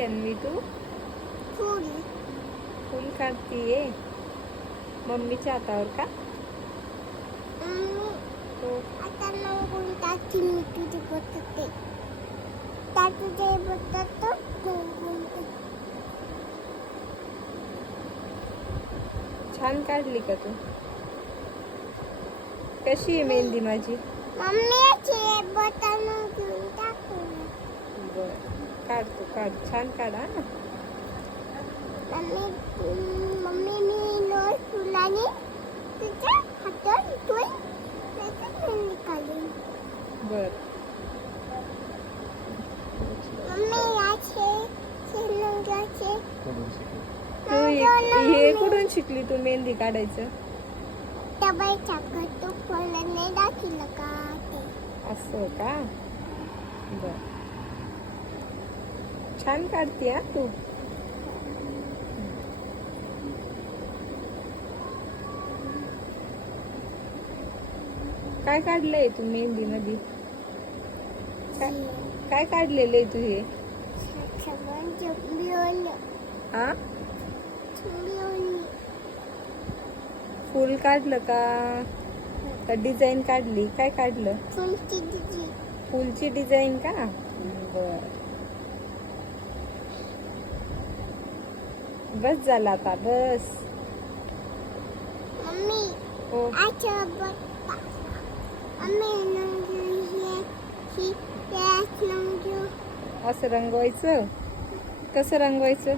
अन्वी तू फूल फुल काढतीये मम्मीच्या हातावर का? हो. आता रंगोळी टाकते मी तुझे बघते त्या तुझे बघतो छान काढली का तू? कशी आहे मेहंदी माझी? मम्मीचे बटन घेऊन टाकू बर काढ तू काढ छान काढा. मम्मी मी लोळ फुलाने तुझ्या हातात ठेवून मेहंदी काढली. बर मम्मी याचे रंगाचे तू हे कुठून शिकली तू मेहंदी काढायचं? डबल चाकर तो फुलाने दाखिलं का ते असं का? बर छान काढते हा तू. काय काढलंय तू मेहंदी मध्ये? काय काढलेलं आहे तू हे? हा फुल काढलं का डिझाईन काढली? काय काढलं? फुलची डिझाईन का? बर बस झाला आता बस. मम्मी हो अच्छा बघ मम्मी असं रंगवायचं. कसं रंगवायचं?